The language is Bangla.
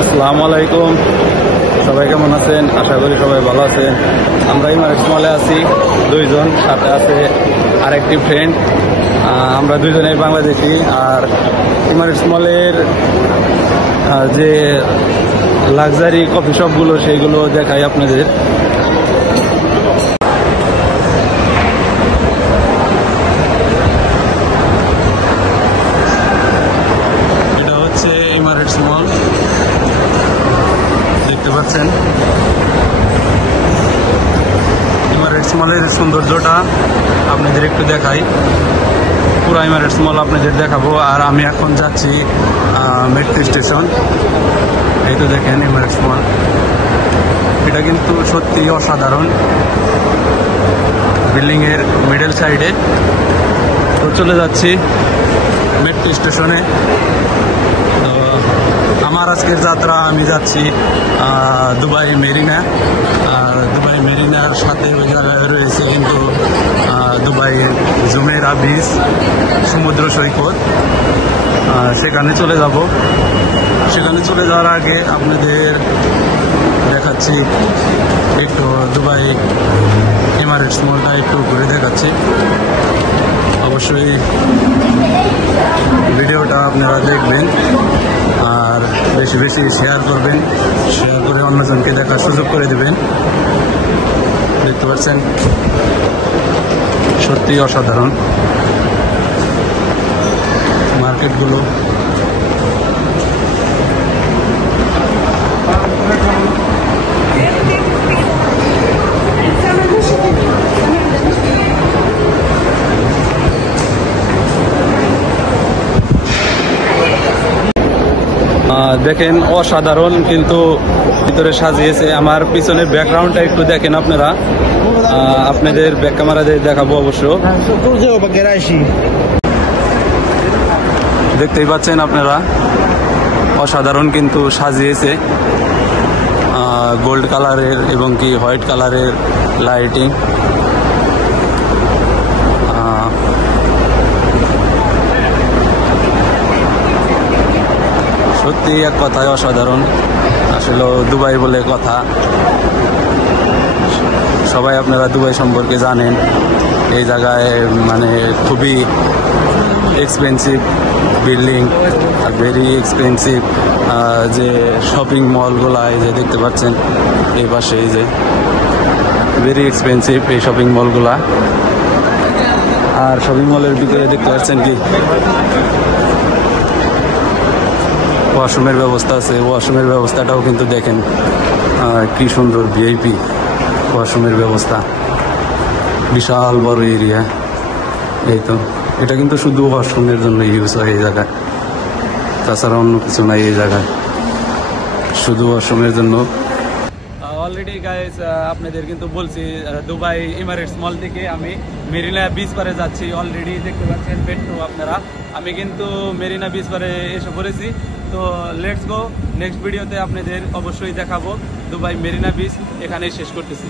আসসালামু আলাইকুম, সবাই কেমন আছেন? আশা করি সবাই ভালো আছেন। আমরা ইমারেটস মলে আছি দুইজন, সাথে আছে আরেকটি ফ্রেন্ড। আমরা দুইজনেই বাংলাদেশি। আর ইমারেটস মলের যে লাক্সারি কফি শপগুলো সেইগুলো দেখাই আপনাদের। এটা হচ্ছে ইমারেটস মল, দেখতে পাচ্ছেন। ইমারেটস মলের সৌন্দর্যটা আপনাদের একটু দেখাই। পুরা ইমারেটস মল আপনাদের দেখাবো। আর আমি এখন যাচ্ছি মেট্রো স্টেশন। এই তো দেখেন ইমারেটস মল, এটা কিন্তু সত্যি অসাধারণ। বিল্ডিং এর মিডল সাইডে। তো চলে যাচ্ছি মেট্রো স্টেশনে। তো আমার আজকের যাত্রা, আমি যাচ্ছি দুবাই মেরিনা। আর দুবাই মেরিনার সাথে ওই জায়গায় রয়েছে কিন্তু দুবাইয়ের জুমেরা বিচ, সমুদ্র সৈকত। সেখানে চলে যাব। সেখানে চলে যাওয়ার আগে আপনাদের দেখাচ্ছি একটু দুবাই ইমারেটস মলটা একটু ঘুরে দেখাচ্ছি। অবশ্যই ভিডিওটা আপনারা দেখবেন আর বেশি বেশি শেয়ার করবেন। শেয়ার করে অন্যজনকে দেখার সুযোগ করে দেবেন। দেখতে পাচ্ছেন সত্যি অসাধারণ মার্কেটগুলো। দেখেন অসাধারণ কিন্তু ভিতরে সাজিয়েছে। আমার পিছনের ব্যাকগ্রাউন্ডটা একটু দেখেন আপনারা। আপনাদের ব্যাক ক্যামেরা দিয়ে দেখাবো অবশ্য। দেখতেই পাচ্ছেন আপনারা, অসাধারণ কিন্তু সাজিয়েছে। গোল্ড কালারের এবং কি হোয়াইট কালারের লাইটিং। সত্যি এক কথায় অসাধারণ। আসলে দুবাই বলে কথা। সবাই আপনারা দুবাই সম্পর্কে জানেন। এই জায়গায় মানে খুবই এক্সপেন্সিভ বিল্ডিং, ভেরি এক্সপেন্সিভ যে শপিং মলগুলা এই যে দেখতে পাচ্ছেন এই পাশে, এই যে ভেরি এক্সপেন্সিভ এই শপিং মলগুলা। আর শপিং মলের ভিতরে দেখতে পাচ্ছেন কি ওয়াশরুমের ব্যবস্থা আছে। ওয়াশরুমের ব্যবস্থাটাও কিন্তু দেখেন কি সুন্দর, ভিআইপি ওয়াশরুমের ব্যবস্থা। বিশাল বড় এরিয়া। এই তো এটা কিন্তু শুধু ওয়াশরুমের জন্য ইউজ হয় এই জায়গায়, তাছাড়া অন্য কিছু নাই এই জায়গায়, শুধু ওয়াশরুমের জন্য। অলরেডি গাইস আপনাদের কিন্তু বলছি দুবাই ইমারেটস মল থেকে আমি মেরিনা বিচ পারে যাচ্ছি। অলরেডি দেখতে পাচ্ছেন মেট্রো আপনারা। আমি কিন্তু মেরিনা বিচ পারে এসে পড়েছি। তো লেটস গো, নেক্সট ভিডিওতে আপনাদের অবশ্যই দেখাবো দুবাই মেরিনা বিচ। এখানেই শেষ করতেছি।